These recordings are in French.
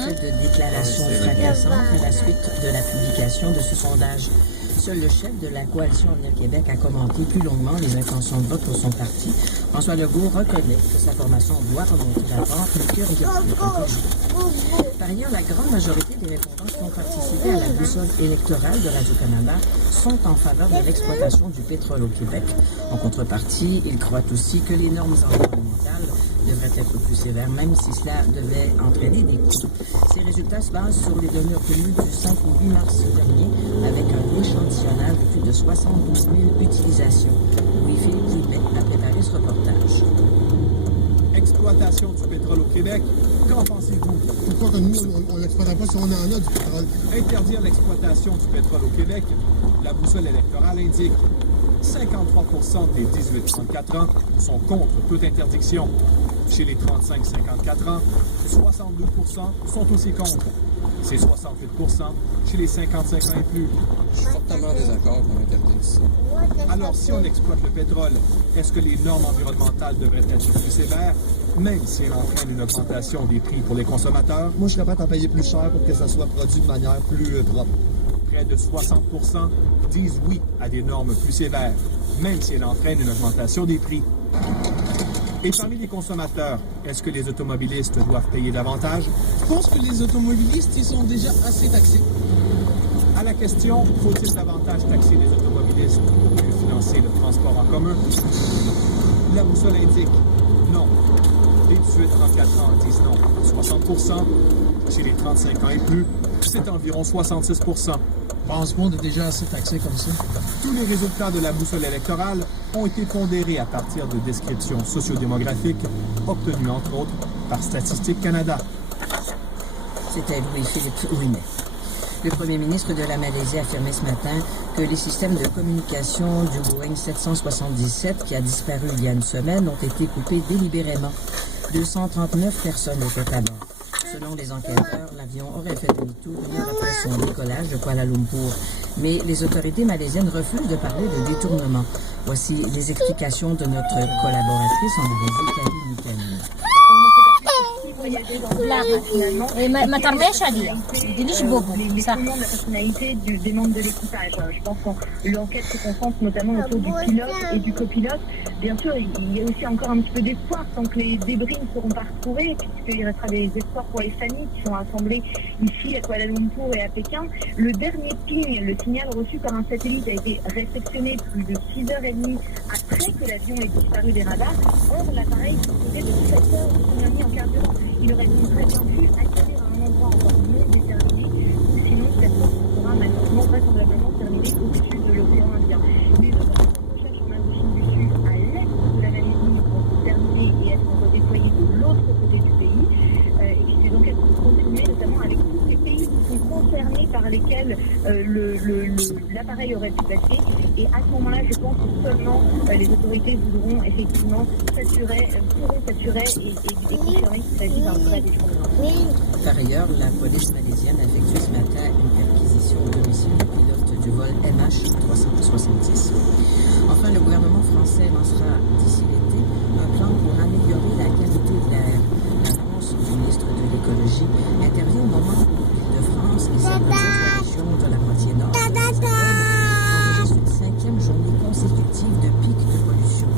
fait de déclarations fracassantes à la suite de la publication de ce sondage. Seul le chef de la coalition Avenir Québec a commenté plus longuement les intentions de vote pour son parti. François Legault reconnaît que sa formation doit remonter la pente, mais que rien ne compte. Par ailleurs, la grande majorité des répondants qui ont participé à la boussole électorale de Radio-Canada sont en faveur de l'exploitation du pétrole au Québec. En contrepartie, ils croient aussi que les normes environnementales devraient être plus sévères, même si cela devait entraîner des coûts. Ces résultats se basent sur les données obtenues du 5 au 8 mars dernier, avec un échantillonnage de plus de 72 000 utilisations. Louis-Philippe Rimet a préparé ce reportage. Exploitation du pétrole au Québec, qu'en pensez-vous? Pourquoi que nous, on n'exploite pas si on en a du pétrole? Interdire l'exploitation du pétrole au Québec, la boussole électorale indique 53% des 18-34 ans sont contre toute interdiction. Chez les 35-54 ans, 62% sont aussi contre. C'est 68% chez les 55 ans et plus. Je suis fortement désaccord avec l'interdiction. Alors, si on exploite le pétrole, est-ce que les normes environnementales devraient être plus sévères, même si elles entraînent une augmentation des prix pour les consommateurs? Moi, je serais prêt à payer plus cher pour que ça soit produit de manière plus propre. Près de 60% disent oui à des normes plus sévères, même si elles entraînent une augmentation des prix. Et parmi les consommateurs, est-ce que les automobilistes doivent payer davantage? Je pense que les automobilistes, ils sont déjà assez taxés. À la question, faut-il davantage taxer les automobilistes que financer le transport en commun? La boussole indique non. Les 18-34 ans disent non, 60%. Chez les 35 ans et plus, c'est environ 66%. Je pense qu'on est déjà assez taxé comme ça. Tous les résultats de la boussole électorale ont été pondérés à partir de descriptions sociodémographiques obtenues entre autres par Statistique Canada. C'était Louis-Philippe Rimet. Le premier ministre de la Malaisie a affirmé ce matin que les systèmes de communication du Boeing 777 qui a disparu il y a une semaine ont été coupés délibérément. 239 personnes étaient à bord. Selon les enquêteurs, l'avion aurait fait demi-tour une heure après son décollage de Kuala Lumpur. Mais les autorités malaisiennes refusent de parler de détournement. Voici les explications de notre collaboratrice en Malaisie, Karine Miten. L'écoulement de la personnalité des membres de l'équipage. Je pense que l'enquête se concentre notamment autour du pilote et du copilote. Bien sûr, il y a aussi encore un petit peu d'espoir tant que les débris ne seront pas retrouvés, puisqu'il restera des espoirs pour les familles qui sont rassemblées ici à Kuala Lumpur et à Pékin. Le dernier ping, le signal reçu par un satellite, a été réceptionné plus de 6h30 après que l'avion ait disparu des radars. Or, l'appareil disposait de 7 heures d'autonomie en carburant. Il aurait donc très bien pu atterrir à un endroit encore non déterminé, ou sinon cette course sera malheureusement vraisemblablement terminée au-dessus de l'océan Indien. Les opérations de recherche en Indochine du Sud, à l'est de la Malaisie, vont se terminer et être redéployées de l'autre côté du pays. Et puis ces enquêtes vont continuer, notamment avec tous les pays qui sont concernés par lesquels l'appareil aurait pu passer. Et à ce moment-là, je pense que seulement les autorités voudront effectivement pourront s'assurer et confirmer qu'il s'agit d'un vrai détournement. Par ailleurs, la police malaisienne a effectué ce matin une perquisition au domicile du pilote du vol MH370. Enfin, le gouvernement français lancera d'ici l'été un plan pour améliorer la qualité de l'air. L'annonce du ministre de l'Écologie intervient au moment où l'Île-de-France et certaines autres régions de la moitié nord enregistrent une 5e journée consécutive de pic de pollution.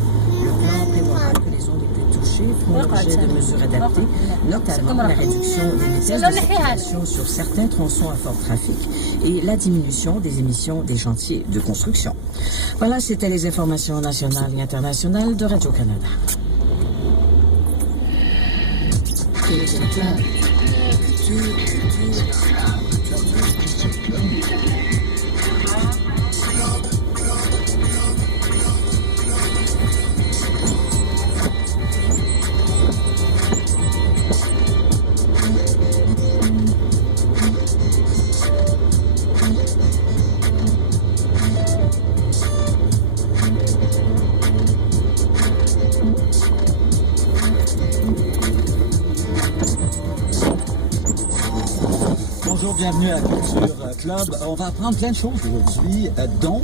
Le plan prévoira que les zones les plus touchées feront l'objet de mesures adaptées, notamment la réduction des vitesses de circulation sur certains tronçons à fort trafic et la diminution des émissions des chantiers de construction. Voilà, c'était les informations nationales et internationales de Radio-Canada. Bonjour, bienvenue à Culture Club. On va apprendre plein de choses aujourd'hui, dont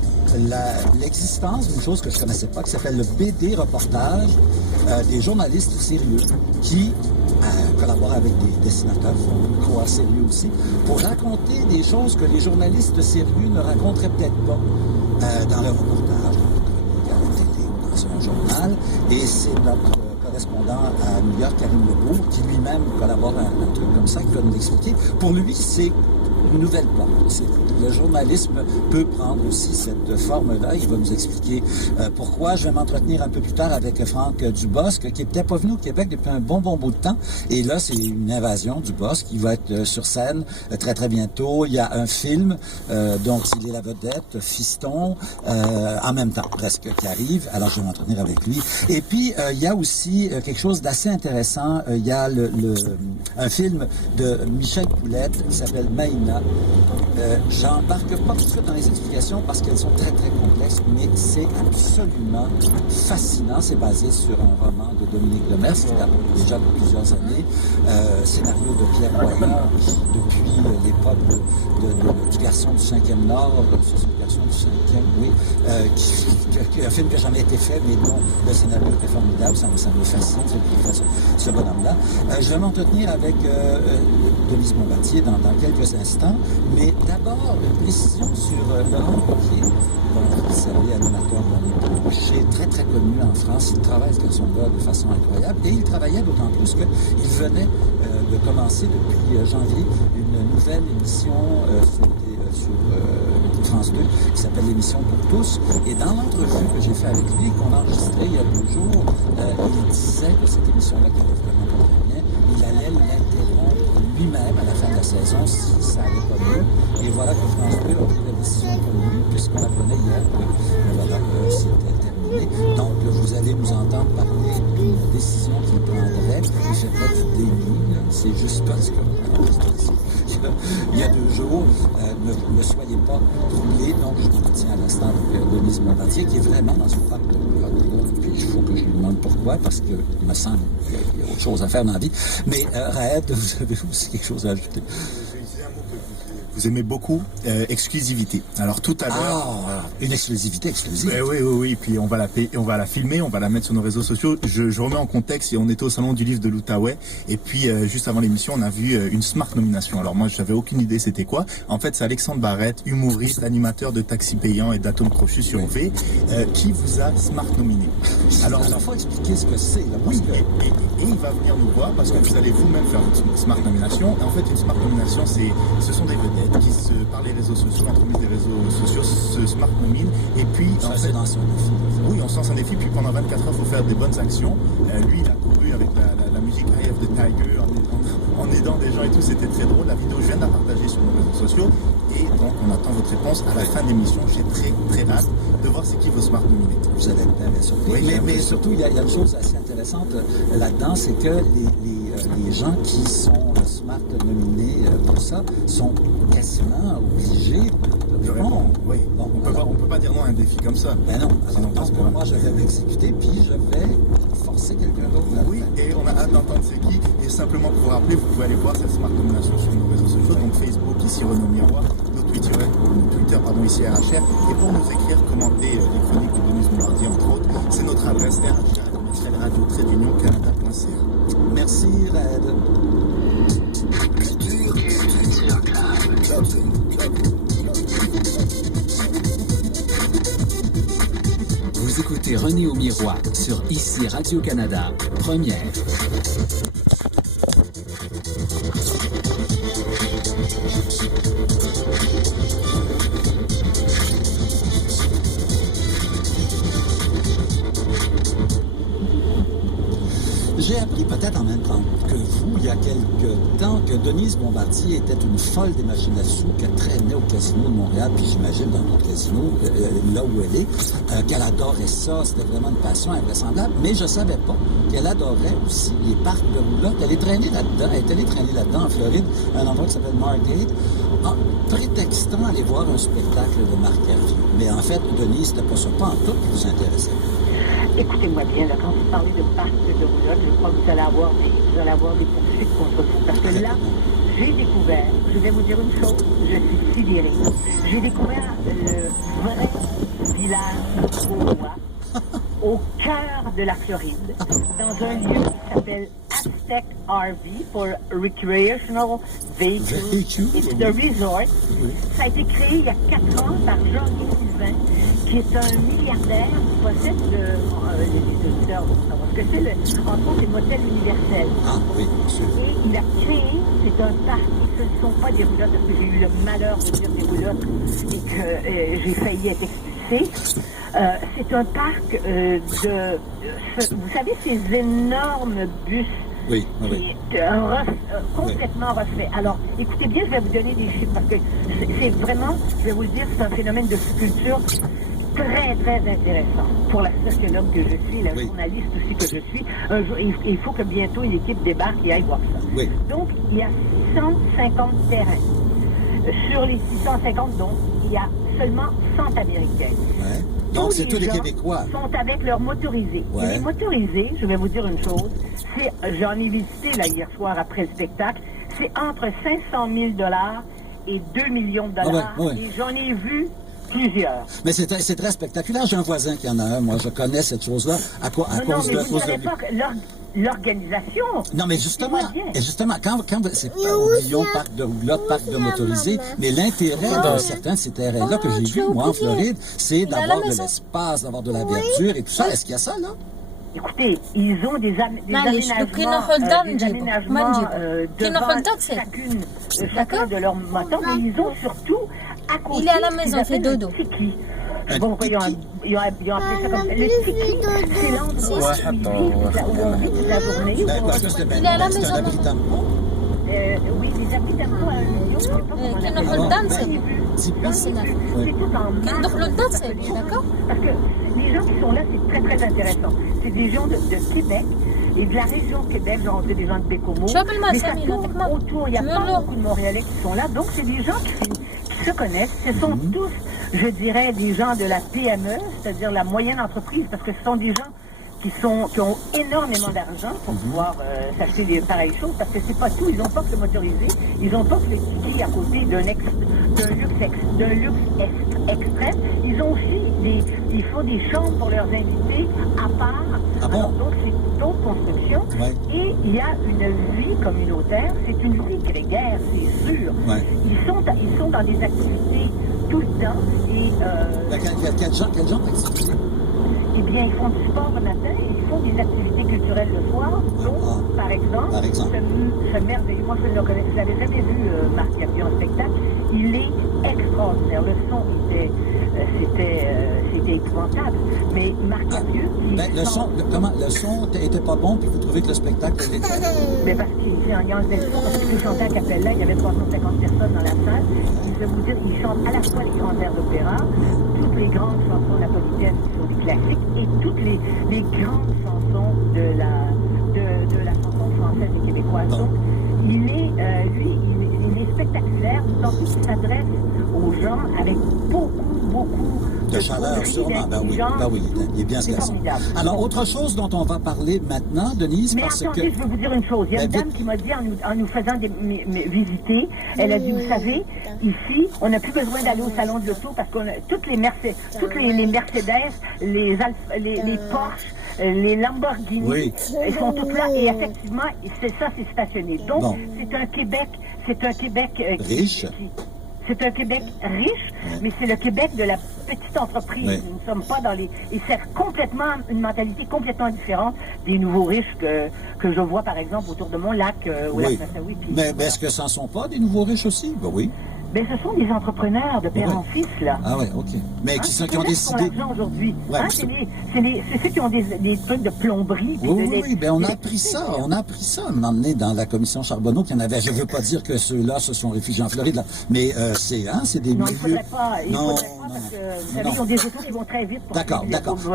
l'existence d'une chose que je ne connaissais pas, qui s'appelle le BD reportage, des journalistes sérieux qui collabore avec des dessinateurs, croire sérieux aussi, pour raconter des choses que les journalistes sérieux ne raconteraient peut-être pas dans leur reportage, à la télé ou dans un journal. Et c'est notre correspondant à New York, Karim Lebourg, qui lui-même collabore à un truc comme ça, qui va nous l'expliquer. Pour lui, c'est une nouvelle porte. Le journalisme peut prendre aussi cette forme-là. Il va nous expliquer pourquoi. Je vais m'entretenir un peu plus tard avec Franck Dubosc, qui n'était pas venu au Québec depuis un bon bout de temps. Et là, c'est une invasion du Bosc qui va être sur scène très, très bientôt. Il y a un film dont il est la vedette, Fiston, en même temps, presque, qui arrive. Alors, je vais m'entretenir avec lui. Et puis, il y a aussi quelque chose d'assez intéressant. Il y a un film de Michel Poulette qui s'appelle Maïna. J'embarque pas tout de suite dans les explications parce qu'elles sont très, très complexes, mais c'est absolument fascinant. C'est basé sur un roman de Dominique Demers, qui date déjà de plusieurs années. Scénario de Pierre Royan, depuis l'époque du Garçon du 5e Nord, c'est le Garçon du 5e, oui, un film qui n'a jamais été fait, mais dont le scénario était formidable. Ça me fascine, ce qu'il fait, ce bonhomme-là. Je vais m'entretenir avec Denise Bombardier dans quelques instants, mais d'abord, une précision sur Laurent Wauquiez. Vous savez, animateur chez très très connu en France. Il travaille ce garçon-là de façon incroyable. Et il travaillait d'autant plus qu'il venait de commencer depuis janvier une nouvelle émission sur France 2 qui s'appelle l'émission pour tous. Et dans l'entrevue que j'ai fait avec lui, qu'on a enregistré il y a 2 jours, il disait que cette émission-là, qui était vraiment pas très bien, il allait l'interrompre lui-même à la fin de la saison si ça n'allait pas mieux. Et voilà que France 2 a pris la décision comme lui, puisqu'on apprenait hier que voilà, c'était terminé. Donc, vous allez nous entendre parler d'une décision qu'il prendrait. Il ne fait pas du déni, c'est juste parce que il y a 2 jours, ne soyez pas troublés. Donc, je vous retiens à l'instant avec Denise Bombardier, qui est vraiment dans une part de puis il faut que je lui demande pourquoi, parce qu'il me semble qu'il y a autre chose à faire dans la vie. Mais Raed, vous avez aussi quelque chose à ajouter? Vous aimez beaucoup exclusivité. Alors tout à l'heure, une exclusivité exclusive. Oui. Puis on va la filmer, on va la mettre sur nos réseaux sociaux. Je remets en contexte. Et on était au salon du livre de l'Outaouais. Et puis juste avant l'émission, on a vu une Smart nomination. Alors moi, j'avais aucune idée c'était quoi. En fait, c'est Alexandre Barrette, humoriste, animateur de Taxi Payant et d'Atome Crochu sur V, qui vous a Smart nominé. Alors, il faut expliquer ce que c'est. Oui. Et il va venir nous voir parce que vous allez vous-même faire une Smart nomination. Et en fait, une Smart nomination, ce sont des vedettes qui par les réseaux sociaux, entreprises des réseaux sociaux, se smart nomine. Et puis, ça, c'est dans son défi. Oui, on se lance un défi. Puis pendant 24 heures, il faut faire des bonnes actions. Lui, il a couru avec la musique Eye of the Tiger en aidant des gens et tout. C'était très drôle. La vidéo, je viens de la partager sur nos réseaux sociaux. Et donc, on attend votre réponse à la fin de l'émission. J'ai très, très hâte de voir c'est qui vos smart nominés. Vous allez être bien surpris. Oui, mais surtout, il y a une chose assez intéressante là-dedans, c'est que les gens qui sont smart nominés pour ça sont quasiment obligés de répondre. Oui. Bon, on peut pas dire non à un défi comme ça. Ben non. Sinon, parce que moi, je vais m'exécuter, puis je vais forcer quelqu'un d'autre là. Oui, et on a hâte d'entendre c'est qui. Et simplement pour vous rappeler, vous pouvez aller voir cette smart nomination sur nos réseaux sociaux, donc Facebook, ici Renaud Miroir, nos Twitter, ici RHR. Et pour nous écrire, commenter les chroniques de Denise Bombardier, entre autres, c'est notre adresse rhr@radio-canada.ca. Merci, Red. Vous écoutez René au miroir sur ici Radio-Canada, première. J'ai appris peut-être en même temps que vous, il y a quelques temps, que Denise Bombardier était une folle des machines à sous, qu'elle traînait au casino de Montréal, puis j'imagine dans d'autres casinos, là où elle est, qu'elle adorait ça, c'était vraiment une passion invraisemblable, mais je savais pas qu'elle adorait aussi les parcs de roulotte. Elle est traînée là-dedans, elle est allée traîner là-dedans en Floride, à un endroit qui s'appelle Margate, en prétextant aller voir un spectacle de Marc Hervieux. Mais en fait, Denise, c'était pas ça, pas en tout qui vous intéressait. Écoutez-moi bien, là, quand vous parlez de parc de roulotte, je crois que vous allez avoir des poursuites contre vous. Parce que là, j'ai découvert, je vais vous dire une chose, je suis sidérée. J'ai découvert le vrai village gaulois au cœur de la Floride, dans un lieu qui s'appelle Tech RV pour Recreational Vehicles. It's the resort. Ça a été créé il y a 4 ans par Jean-Guy Sylvain, qui est un milliardaire qui possède les auditeurs vont savoir ce que c'est, entre autres, les motels universels. Ah oui, monsieur. Et il a créé, c'est un parc, ce ne sont pas des roulottes, parce que j'ai eu le malheur de dire des roulottes et que j'ai failli être expulsée. C'est un parc vous savez, ces énormes bus. Oui, oui. Complètement refait. Alors, écoutez bien, je vais vous donner des chiffres parce que c'est vraiment, je vais vous le dire, c'est un phénomène de culture très, très intéressant pour la sociologue que je suis, la journaliste aussi que je suis. Un jour, il faut que bientôt une équipe débarque et aille voir ça. Oui. Donc, il y a 650 terrains. Sur les 650, donc, il y a seulement 100 Américains. Ouais. Donc, c'est tous les Québécois. Sont avec leurs motorisés. Ouais. Et les motorisés, je vais vous dire une chose, j'en ai visité là hier soir après le spectacle, c'est entre 500 000 $ et 2 millions de dollars. Ouais. Et j'en ai vu plusieurs. Mais c'est très spectaculaire. J'ai un voisin qui en a un. Moi, je connais cette chose-là. À cause mais vous ne savez pas l'organisation. Non, mais justement, quand c'est pas un million de parcs de roulottes, parcs de motorisés, mais l'intérêt d'un certain de ces terrains-là que j'ai vu, moi, en Floride, c'est d'avoir de l'espace, d'avoir de la verdure et tout ça. Est-ce qu'il y a ça, là? Écoutez, ils ont des aménagements devant chacun de leurs moteurs, mais ils ont surtout à côté. Il est à la maison, fait dodo. Bon, ils ont appelé ça comme le tiki. C'est l'endroit où on vit toute la journée. Il est à la maison. Oui, les habitants à 1 million, je ne sais pas comment on l'appelle. C'est tout en masse. D'accord? Parce que les gens qui sont là, c'est très, très intéressant. C'est des gens de Québec et de la région de Québec, genre des gens de Bécomo. Je m'appelle mais ça tourne autour. Il n'y a pas beaucoup de Montréalais qui sont là. Donc, c'est des gens qui se connaissent. Ce sont tous, je dirais, des gens de la PME, c'est-à-dire la moyenne entreprise, parce que ce sont des gens qui ont énormément d'argent pour pouvoir s'acheter des pareilles choses, parce que c'est pas tout. Ils n'ont pas que le motorisé, ils n'ont pas que le ski à côté d'un luxe extrême. Ils ont aussi ils font des chambres pour leurs invités à part. Ah bon? Alors, donc, c'est d'autres constructions. Ouais. Et il y a une vie communautaire. C'est une vie grégaire, c'est sûr. Ouais. Ils sont dans des activités tout le temps. Et, quel genre d'activités? Eh bien, ils font du sport le matin et ils font des activités culturelles le soir. Donc, par exemple, ce merveilleux, moi je ne le connais, je n'avais jamais vu Marc Capieux en spectacle. Il est extraordinaire. Le son c'était épouvantable. Mais Marc Capieux, le son était pas bon, puis vous trouvez que le spectacle était... Mais parce qu'il enlevait le son, parce qu'il chantait à Capella, il y avait 350 personnes dans la salle. Je vais vous dire, il chante à la fois les grands airs d'opéra, toutes les grandes chansons napolitaines qui sont des classiques, et toutes les grandes chansons de la chanson française et québécoise. Donc, il est spectaculaire, d'autant plus qu'il s'adresse aux gens avec beaucoup de chaleur, sûrement. Ben oui, il est bien ce qu'il a. Alors, autre chose dont on va parler maintenant, Denise, mais parce attendez, je vais vous dire une chose. Il y a une dame qui m'a dit, en nous faisant visiter, elle a dit, vous savez, ici, on n'a plus besoin d'aller au salon de l'auto parce qu'on a toutes les Mercedes, les Porsche, les Lamborghini, ils sont toutes là. Et effectivement, c'est stationné. Donc, c'est un Québec riche. C'est un Québec riche, mais c'est le Québec de la petite entreprise. Nous ne sommes pas dans les... Et c'est complètement une mentalité complètement différente des nouveaux riches que je vois, par exemple, autour de mon lac, au lac Nassau. Mais est-ce que ce n'en sont pas des nouveaux riches aussi? Ben oui. Ben, ce sont des entrepreneurs de père en fils, là. Ah oui, OK. Mais qui ont décidé... l'argent aujourd'hui. C'est ceux qui ont des trucs de plomberie. Oui, ben on a appris ça. On a appris ça à un moment donné dans la commission Charbonneau qu'il y en avait. Je ne veux pas dire que ceux-là se sont réfugiés en Floride, là. Mais c'est des milieux... Non, il ne faudrait pas. Parce que, vous savez, ils ont des autos qui vont très vite. D'accord.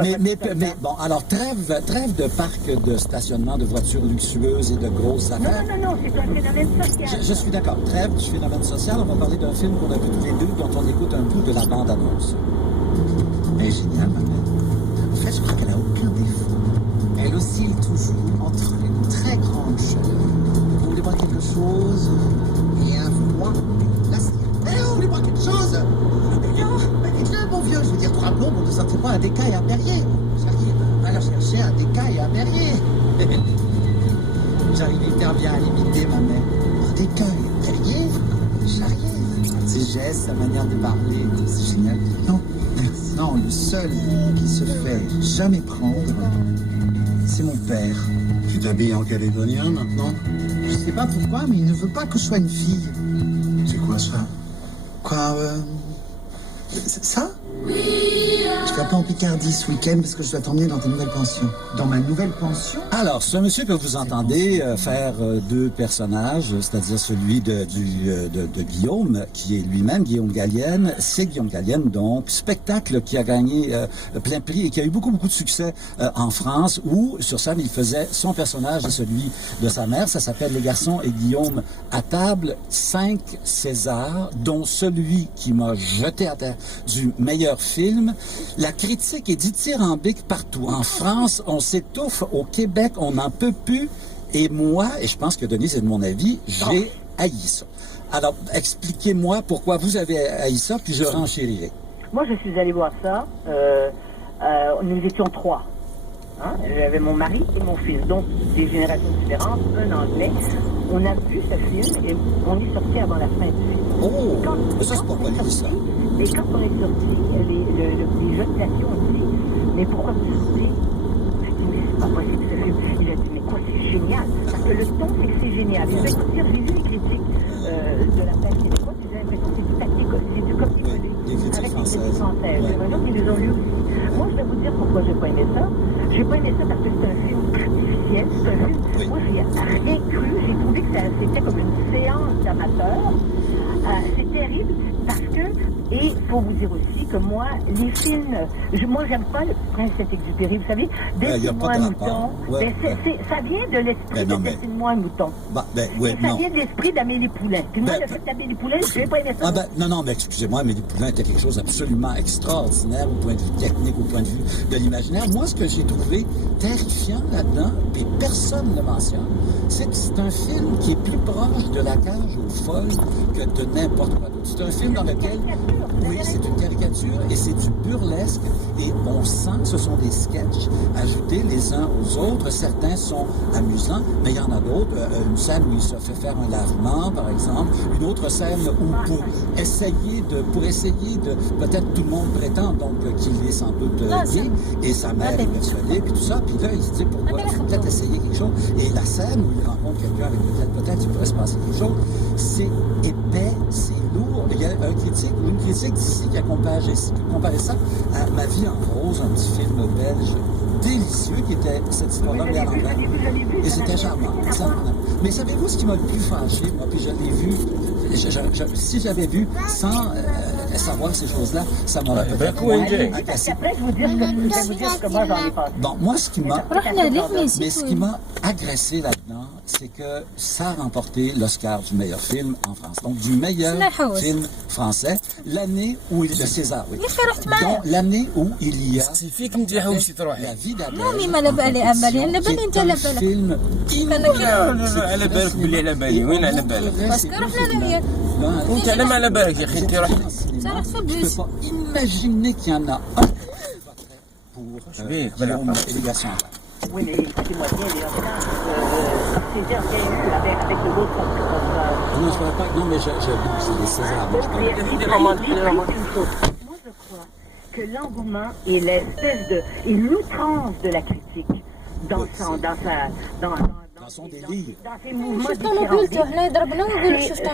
Mais bon, alors, trêve de parcs de stationnement de voitures luxueuses et de grosses affaires. Non, c'est un phénomène social. Je suis d'accord. Trêve du phénomène social. On va parler d'un film qu'on a vu tous les deux, dont on écoute un bout de la bande-annonce. Elle est géniale, ma mère. En fait, je crois qu'elle n'a aucun défaut. Elle oscille toujours entre une très grande chaleur. Vous voulez boire quelque chose? Et un froid glacial. Vous voulez boire quelque chose? Dites-le, mon vieux. Je veux dire, 3 plombes, on ne sortit pas un Déca et un Perrier. J'arrive. Va chercher un Déca et un Perrier. J'arrive. écueils. Terrier, Charrier, ses gestes, sa manière de parler, c'est génial. Non, le seul qui se fait jamais prendre, c'est mon père. Tu t'habilles en calédonien maintenant? Je sais pas pourquoi, mais il ne veut pas que je sois une fille. C'est quoi ça? Quoi, ça? Je vais pas en Picardie ce week-end parce que je dois t'emmener dans ta nouvelle pension. Dans ma nouvelle pension? Alors, ce monsieur que vous entendez faire deux personnages, c'est-à-dire celui de Guillaume, qui est lui-même Guillaume Gallienne, c'est Guillaume Gallienne, donc spectacle qui a gagné plein prix et qui a eu beaucoup de succès en France, où sur scène il faisait son personnage et celui de sa mère. Ça s'appelle Les garçons et Guillaume à table, 5 Césars, dont celui qui m'a jeté à terre du meilleur film. La critique est dithyrambique partout. En France, on s'étouffe. Au Québec, on n'en peut plus. Et moi, et je pense que Denise est de mon avis, j'ai haï ça. Alors, expliquez-moi pourquoi vous avez haï ça, puis je renchérirai. Moi, je suis allée voir ça. Nous étions 3. Hein? J'avais mon mari et mon fils, donc des générations différentes, un anglais. On a vu ce film et on est sorti avant la fin du film. Oh, ça c'est pas valide, ça. Et quand on est sorti, les jeunes plateaux ont dit « Mais pourquoi vous sortez ?» J'ai dit « Mais c'est pas possible ce film. » Il a dit « Mais quoi, c'est génial. » Parce que le ton, c'est que c'est génial. Et je vais vous dire, j'ai lu les critiques de la presse québécoise, j'ai l'impression que c'est du copier-coller. Des critiques avec françaises. des critiques françaises. Ouais. Les gens qui les ont lus aussi. Moi, je vais vous dire pourquoi j'ai pas aimé ça. J'ai pas aimé ça parce que c'est un film artificiel. C'est un film, moi, j'ai rien cru. J'ai trouvé que c'était comme une séance d'amateurs. C'est terrible parce que, et il faut vous dire aussi que moi, les films, moi j'aime pas le Prince Saint-Exupéry, vous savez, Dessine-moi un mouton, ça vient de l'esprit de Dessine-moi un mouton. Ça vient de l'esprit d'Amélie Poulain. Puis moi, le fait d'Amélie Poulain, je n'ai pas aimé ça. Non, mais excusez-moi, Amélie Poulain était quelque chose d'absolument extraordinaire au point de vue technique, au point de vue de l'imaginaire. Moi, ce que j'ai trouvé terrifiant là-dedans, et personne ne le mentionne, c'est que c'est un film qui est plus proche de La cage aux folles que de n'importe quoi d'autre. C'est un film dans lequel, oui, c'est une caricature et c'est du burlesque et on sent que ce sont des sketchs ajoutés les uns aux autres. Certains sont amusants, mais il y en a d'autres. Une scène où il se fait faire un lavement, par exemple. Une autre scène où pour essayer de, peut-être tout le monde prétend donc qu'il est sans doute gay et sa mère est persuadée, puis tout ça. Puis là, il se dit pourquoi, il faut peut-être essayer quelque chose. Et la scène où il rencontre quelqu'un avec peut-être il pourrait se passer quelque chose, c'est épais, c'est lourd. Il y a une critique d'ici qui a comparé ça à Ma vie en rose, un petit film belge délicieux qui était cette histoire-là mais à l'envers. Et c'était charmant. Mais savez-vous ce qui m'a le plus fâché, moi, puis je l'ai vu, si j'avais vu sans savoir ces choses-là, ça m'aurait peut-être agacé. Après, je vais vous dire ce que moi j'en ai pensé. Bon, moi, ce qui m'a agressé là-dedans, c'est que ça a remporté l'Oscar du meilleur film en France. Donc, du meilleur film français, l'année où il y a César, oui. Donc, l'année où il y a La vie d'Adèle. C'est un film على بالك باللي على بالي وين على بالك وانت على ما على بالك يا اخي انت راح pas imaginer qu'il y en a un pour Guillaume et les garçons. Oui, mais écoutez-moi bien, les Oscars, César qu'il y a eu avec le l'autre Non, je ne pas. Non, mais c'est des Césars. Moi, je crois que l'engouement et l'espèce de et l'outrance de la critique dans son délire, dans ses mouvements différents,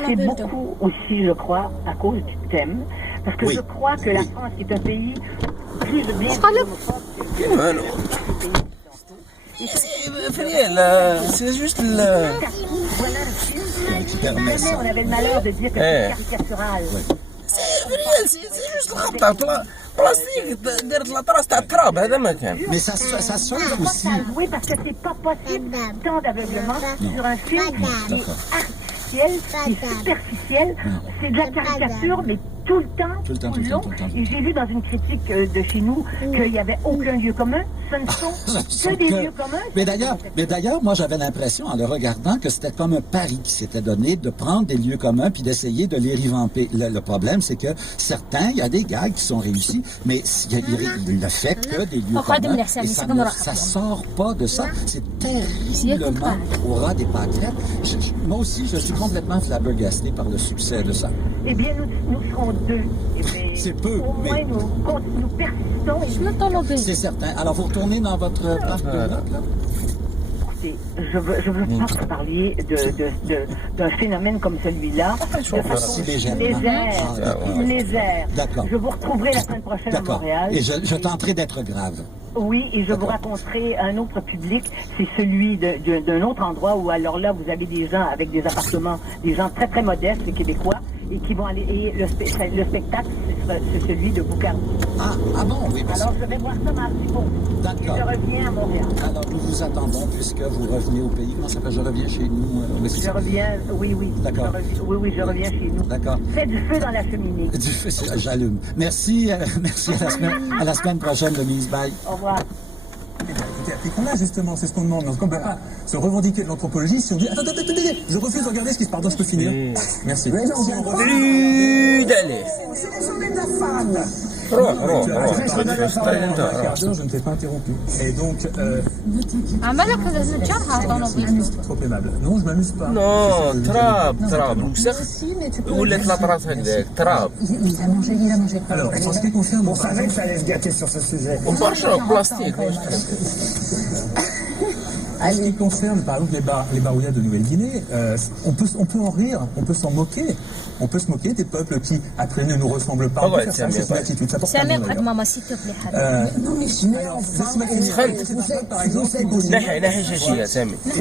c'est beaucoup aussi, je crois, à cause du thème, parce que je crois que la France est un pays plus de bien c'est juste voilà le film qui permet ça. On avait le malheur de dire que c'est caricatural. C'est juste الخطة بلاستيك دارت لاطراس تاع التراب هذا ما كان. Mais ça sonne aussi. Oui, parce que c'est pas possible tant d'aveuglement sur un film qui est artificiel, qui est superficiel. C'est de la caricature, mais tout le temps, tout le long. Et j'ai lu dans une critique de chez nous qu'il n'y avait aucun lieu commun. Ce ne sont que des lieux communs. Mais d'ailleurs, moi, j'avais l'impression, en le regardant, que c'était comme un pari qui s'était donné de prendre des lieux communs puis d'essayer de les revamper. Le problème, c'est que certains, il y a des gags qui sont réussis, mais il ne fait que des lieux communs. Et ça sort pas de ça. C'est terriblement au ras des pâquerettes. Moi aussi, je suis complètement flabbergasté par le succès de ça. Eh bien, nous serons deux. C'est peu, au moins, nous persistons. C'est certain. Alors, vous retournez dans votre parc de là? Écoutez, je veux pas vous parler d'un phénomène comme celui-là, de façon légère. D'accord. Je vous retrouverai la semaine prochaine à Montréal. Et je tenterai d'être grave. Oui, et je vous raconterai un autre public, c'est celui d'un autre endroit où, alors là, vous avez des gens avec des appartements, des gens très très modestes, les Québécois, et qui vont aller. Et le spectacle, c'est celui de Boucardi. Ah bon, oui. Alors, je vais voir ça mardi prochain. D'accord. Et je reviens à Montréal. Alors, nous vous attendons puisque vous revenez au pays. Comment ça s'appelle? Je reviens chez nous. Je reviens, oui. D'accord. Je reviens chez nous. D'accord. Fais du feu dans la cheminée. Du feu, j'allume. Merci à la semaine prochaine, Denise. Bye. Au revoir. Et qu'on a justement, c'est ce qu'on demande. On ne peut pas se revendiquer de l'anthropologie si on dit attendez, je refuse de regarder ce qui se passe. Je peux finir. Merci. D'aller. C'est les journées de la femme. Je ne t'ai pas interrompu. Et donc. Trop aimable. Non, je m'amuse pas. Non, trab. Où est la trace de trab? Il a mangé. Alors, en ce qui concerne. On savait que ça allait se gâter sur ce sujet. On marche en plastique. En ce qui concerne, par exemple, les barouillas de Nouvelle-Guinée, on peut en rire, on peut s'en moquer. On peut se moquer des peuples qui, après, ne nous ressemblent pas. On peut faire ça, c'est une attitude. Ça porte pas bien, d'ailleurs. maman, s'il te plaît. Non, mais par exemple, Je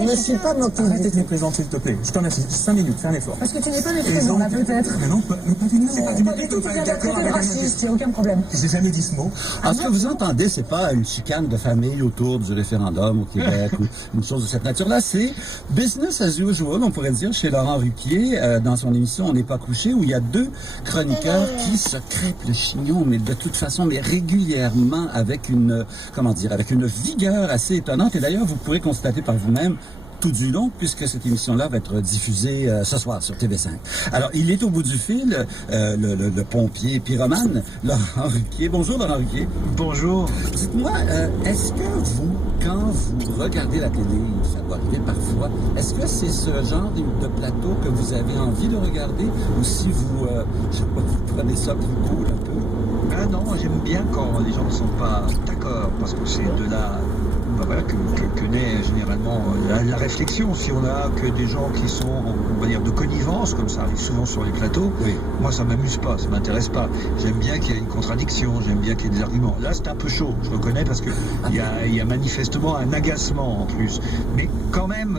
ne suis pas moqué. arrête de me présenter, s'il te plaît. Je t'en assiste. 5 minutes, fais un effort. Parce que tu n'es pas maîtrisant, là, peut-être. Mais non, pas du tout. C'est pas du Pas du tout, tu viens d'être traité de raciste, il n'y a aucun problème. J'ai jamais dit ce mot. Ce que vous entendez, c'est pas une chicane de famille autour du référendum au Québec ou une chose de cette nature-là. C'est business as usual, on pourrait dire, chez Laurent Ruquier, dans son émission On n'est pas couché, où il y a 2 chroniqueurs qui se crêpent le chignon, mais de toute façon, mais régulièrement, avec une vigueur assez étonnante. Et d'ailleurs, vous pourrez constater par vous-même tout du long, puisque cette émission-là va être diffusée ce soir sur TV5. Alors, il est au bout du fil, le pompier pyromane, Laurent Ruquier. Bonjour, Laurent Ruquier. Bonjour. Dites-moi, est-ce que vous, quand vous regardez la télé, ça doit arriver parfois, est-ce que c'est ce genre de plateau que vous avez envie de regarder, ou si vous, je sais pas, vous prenez ça plus cool un peu? Ah non, moi j'aime bien quand les gens ne sont pas d'accord, parce que c'est de là que naît généralement la réflexion. Si on a que des gens qui sont, on va dire, de connivence, comme ça arrive souvent sur les plateaux, moi ça m'amuse pas, ça m'intéresse pas. J'aime bien qu'il y ait une contradiction, j'aime bien qu'il y ait des arguments. Là c'est un peu chaud, je reconnais, parce que il y a manifestement un agacement en plus. Mais quand même,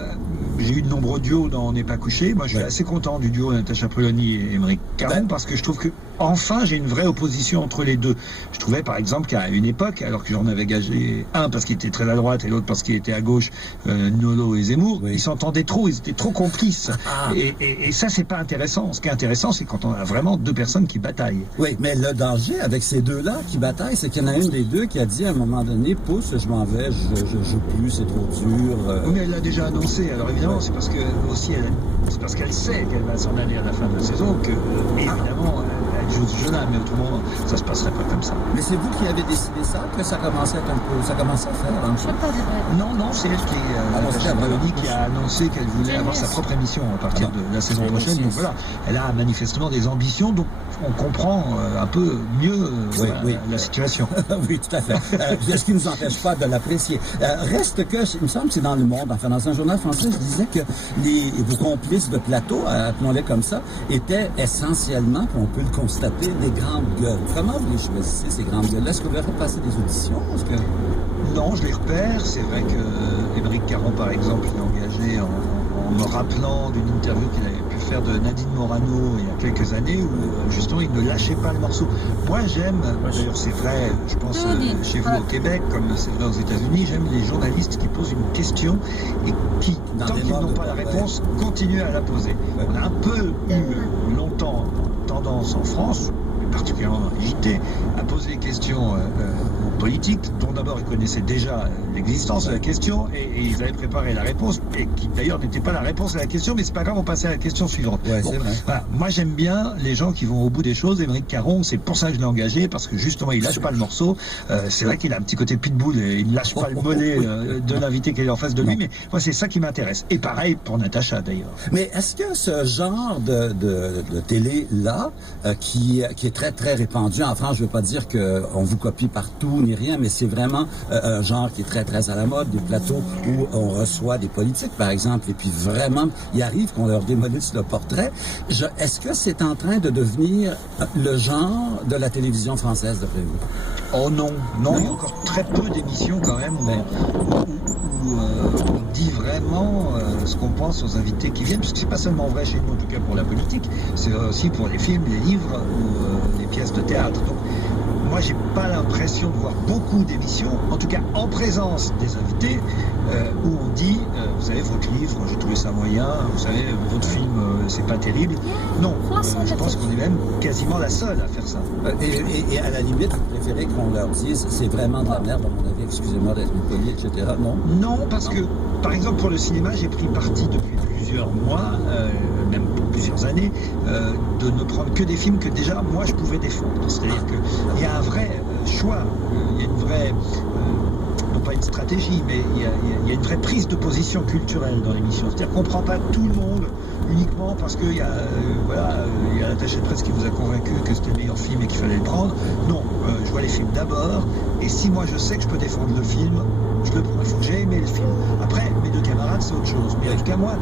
j'ai eu de nombreux duos dans On n'est pas couché. Moi je suis assez content du duo Natacha Polony et Émeric Caron, parce que je trouve que enfin j'ai une vraie opposition entre les deux. Je trouvais par exemple qu'à une époque, alors que j'en avais gagé un parce qu'il était très à droite et l'autre parce qu'il était à gauche, Nolo et Zemmour, ils s'entendaient trop, ils étaient trop complices. Et ça c'est pas intéressant. Ce qui est intéressant, c'est quand on a vraiment 2 personnes qui bataillent. Oui, mais le danger avec ces 2-là qui bataillent, c'est qu'il y en a une des 2 qui a dit à un moment donné, pousse, je m'en vais, je joue plus, c'est trop dur. Oui, mais elle l'a déjà annoncé. Alors évidemment, c'est parce que aussi c'est parce qu'elle sait qu'elle va s'en aller à la fin de la saison que évidemment elle joue ce jeu-là, mais autrement ça se passerait pas comme ça. Mais c'est vous qui avez décidé ça, que ça commençait à faire un peu? Non, c'est elle qui a annoncé qu'elle voulait avoir sa propre émission à partir de la saison prochaine. Donc voilà, elle a manifestement des ambitions, donc on comprend un peu mieux la situation. Oui, tout à fait. Ce qui ne nous empêche pas de l'apprécier. Reste que, il me semble que c'est dans Le Monde, enfin dans un journal français, je disais que vos complices de plateau, appelons-les comme ça, étaient essentiellement, on peut le constater, des grandes gueules. Comment vous les choisissez, ces grandes gueules? Est-ce que vous leur faites passer des auditions? Non, je les repère. C'est vrai que Émeric Caron, par exemple, il est engagé en me rappelant d'une interview qu'il avait pu faire de Nadine Morano il y a quelques années, où justement il ne lâchait pas le morceau. Moi j'aime, d'ailleurs c'est vrai, je pense chez vous au Québec, comme c'est vrai aux États-Unis, j'aime les journalistes qui posent une question et qui, tant qu'ils n'ont pas la réponse, continuent à la poser. On a un peu eu longtemps tendance en France, particulièrement dans les JT, à poser des questions aux politiques, dont d'abord ils connaissaient déjà l'existence de la question et ils avaient préparé la réponse, et qui d'ailleurs n'était pas la réponse à la question, mais c'est pas grave, on passait à la question suivante. Ouais, bon, voilà. Moi j'aime bien les gens qui vont au bout des choses. Émeric Caron, c'est pour ça que je l'ai engagé, parce que justement il lâche pas le morceau. C'est vrai qu'il a un petit côté pitbull et il ne lâche pas le mollet de l'invité qui est en face de lui, mais moi c'est ça qui m'intéresse. Et pareil pour Natacha d'ailleurs. Mais est-ce que ce genre de télé-là, qui est très très répandu en France, je veux pas dire qu'on vous copie partout ni rien, mais c'est vraiment un genre qui est très très à la mode, des plateaux où on reçoit des politiques par exemple, et puis vraiment il arrive qu'on leur démolisse le portrait. Est-ce que c'est en train de devenir le genre de la télévision française d'après vous? Oh non, il y a encore très peu d'émissions quand même où on dit vraiment ce qu'on pense aux invités qui viennent, puisque c'est pas seulement vrai chez nous, en tout cas pour la politique, c'est aussi pour les films, les livres ou les pièces de théâtre. Donc, moi, j'ai pas l'impression de voir beaucoup d'émissions, en tout cas en présence des invités, où on dit, vous savez, votre livre, j'ai trouvé ça moyen, vous savez, votre film, c'est pas terrible. Non, je pense qu'on est même quasiment la seule à faire ça. Et à la limite, vous préférez qu'on leur dise, c'est vraiment de la merde, à mon avis, excusez-moi d'être poli, etc. Non? Non, parce que, par exemple, pour le cinéma, j'ai pris parti depuis plusieurs mois, même plusieurs années, de ne prendre que des films que déjà, moi, je pouvais défendre. C'est-à-dire qu'il y a un vrai choix, il y a une vraie... non pas une stratégie, mais il y a une vraie prise de position culturelle dans l'émission. C'est-à-dire qu'on ne prend pas tout le monde uniquement parce qu'il y a l'attaché de presse qui vous a convaincu que c'était le meilleur film et qu'il fallait le prendre. Non, je vois les films d'abord, et si moi je sais que je peux défendre le film, je le prends. Il faut que j'ai aimé le film. Après, mes deux camarades, c'est autre chose. Mais en tout cas, moi,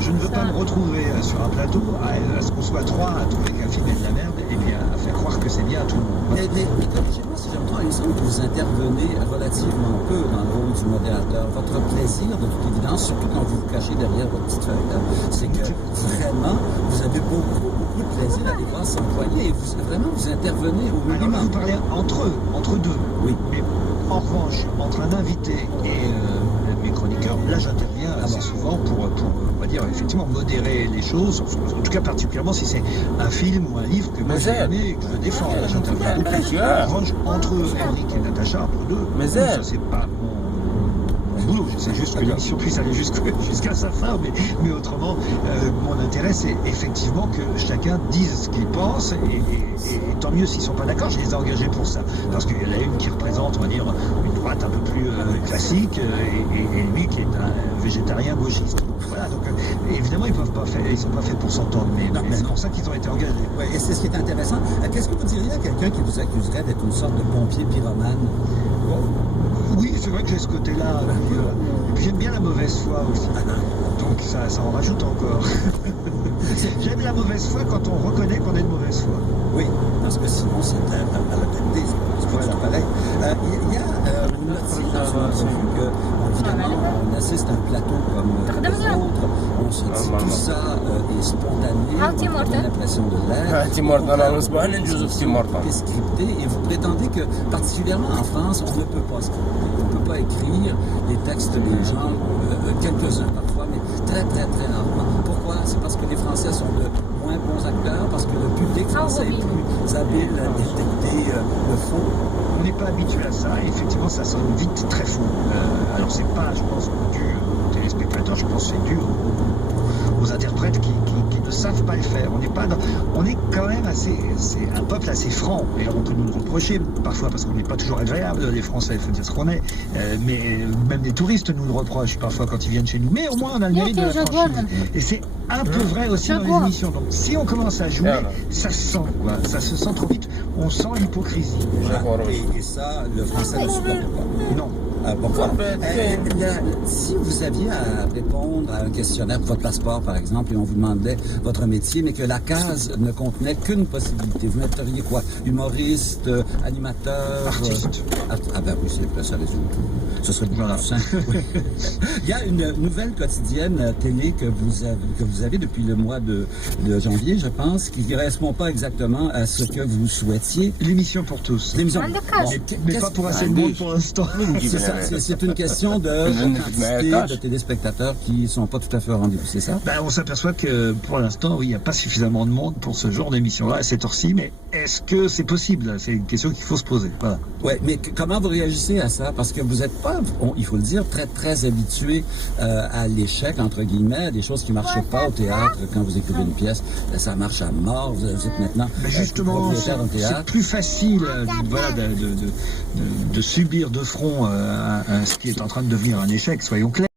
je ne veux pas me retrouver sur un plateau à ce qu'on soit trois à trouver qu'un film est de la merde et bien à faire croire que c'est bien à tout le monde. Mais corrigez-moi si j'entends, il me semble que vous intervenez relativement peu dans le rôle du modérateur. Votre plaisir, de toute évidence, surtout quand vous vous cachez derrière votre petite feuille, c'est que vraiment, vous avez beaucoup de plaisir à les voir s'employer et vous intervenez au minimum. Alors, vous parlez entre deux. Oui. Mais en revanche, entre un invité et mes chroniqueurs, là j'interviens assez souvent pour, on va dire, effectivement modérer les choses, en tout cas particulièrement si c'est un film ou un livre que moi j'ai aimé et que je défends. Là j'interviens beaucoup. En revanche, entre Émeric et Natacha, entre deux, ça c'est pas mon boulot. C'est juste que l'émission puisse aller jusqu'à sa fin, mais autrement, mon intérêt c'est effectivement que chacun dise ce qu'il pense, et tant mieux s'ils sont pas d'accord, je les ai engagés pour ça. Parce qu'il y en a une qui représente, on va dire, une droite un peu plus classique, et lui qui est un végétarien gauchiste. Donc, voilà, donc évidemment ils sont pas faits pour s'entendre, mais c'est pour ça qu'ils ont été engagés. Ouais, et c'est ce qui est intéressant. Qu'est-ce que vous diriez à quelqu'un qui vous accuserait d'être une sorte de pompier pyromane? Oui, c'est vrai que j'ai ce côté-là. Et puis j'aime bien la mauvaise foi aussi. Donc ça en rajoute encore. J'aime la mauvaise foi quand on reconnaît qu'on est de mauvaise foi. Oui, parce que sinon c'est à la tête voilà. Pareil. Il y a une notice que, évidemment, on assiste à un plateau comme les autres. On se dit tout ça est spontané. On a l'impression de l'être. C'est scripté. Et vous prétendez que, particulièrement en France, on ne peut pas scripter. On ne peut pas écrire les textes des gens, quelques-uns parfois, mais très très très rarement. Pourquoi? C'est parce que les Français sont de moins bons acteurs, parce que le public français est plus habile à détecter le faux. On n'est pas habitué à ça, et effectivement ça sonne vite très faux. Alors c'est pas, je pense, dû aux téléspectateurs, je pense que c'est dû aux interprètes qui ne savent pas le faire. On est quand même c'est un peuple assez franc, et on peut nous le reprocher parfois parce qu'on n'est pas toujours agréable, les Français, il faut dire ce qu'on est, mais même les touristes nous le reprochent parfois quand ils viennent chez nous, mais au moins on a le mérite de la franchise. Et c'est un peu vrai aussi dans les émissions. Donc si on commence à jouer, ça se sent, ça se sent trop vite, on sent l'hypocrisie. Et ça, le Français ne supporte pas. Non. Pourquoi? Si vous aviez à répondre à un questionnaire pour votre passeport, par exemple, et on vous demandait votre métier, mais que la case ne contenait qu'une possibilité, vous metteriez quoi? Humoriste, animateur? Artiste. Ah ben oui, ça résume tout. Ce serait plus simple. Il y a une nouvelle quotidienne télé que vous avez depuis le mois de janvier, je pense, qui ne correspond pas exactement à ce que vous souhaitiez. L'émission pour tous. L'émission. Mais pas pour assez de monde pour l'instant. C'est ça. C'est une question de quantité de téléspectateurs qui ne sont pas tout à fait au rendez-vous, c'est ça? On s'aperçoit que pour l'instant, oui, il n'y a pas suffisamment de monde pour ce genre d'émission-là à cette heure-ci, mais est-ce que c'est possible? C'est une question qu'il faut se poser. Voilà. Ouais, mais comment vous réagissez à ça? Parce que vous n'êtes pas, il faut le dire, très habitué à l'échec, entre guillemets, à des choses qui ne marchent pas au théâtre. Quand vous écoutez une pièce, ça marche à mort. Vous êtes maintenant justement, c'est plus facile de subir de front ce qui est en train de devenir un échec, soyons clairs.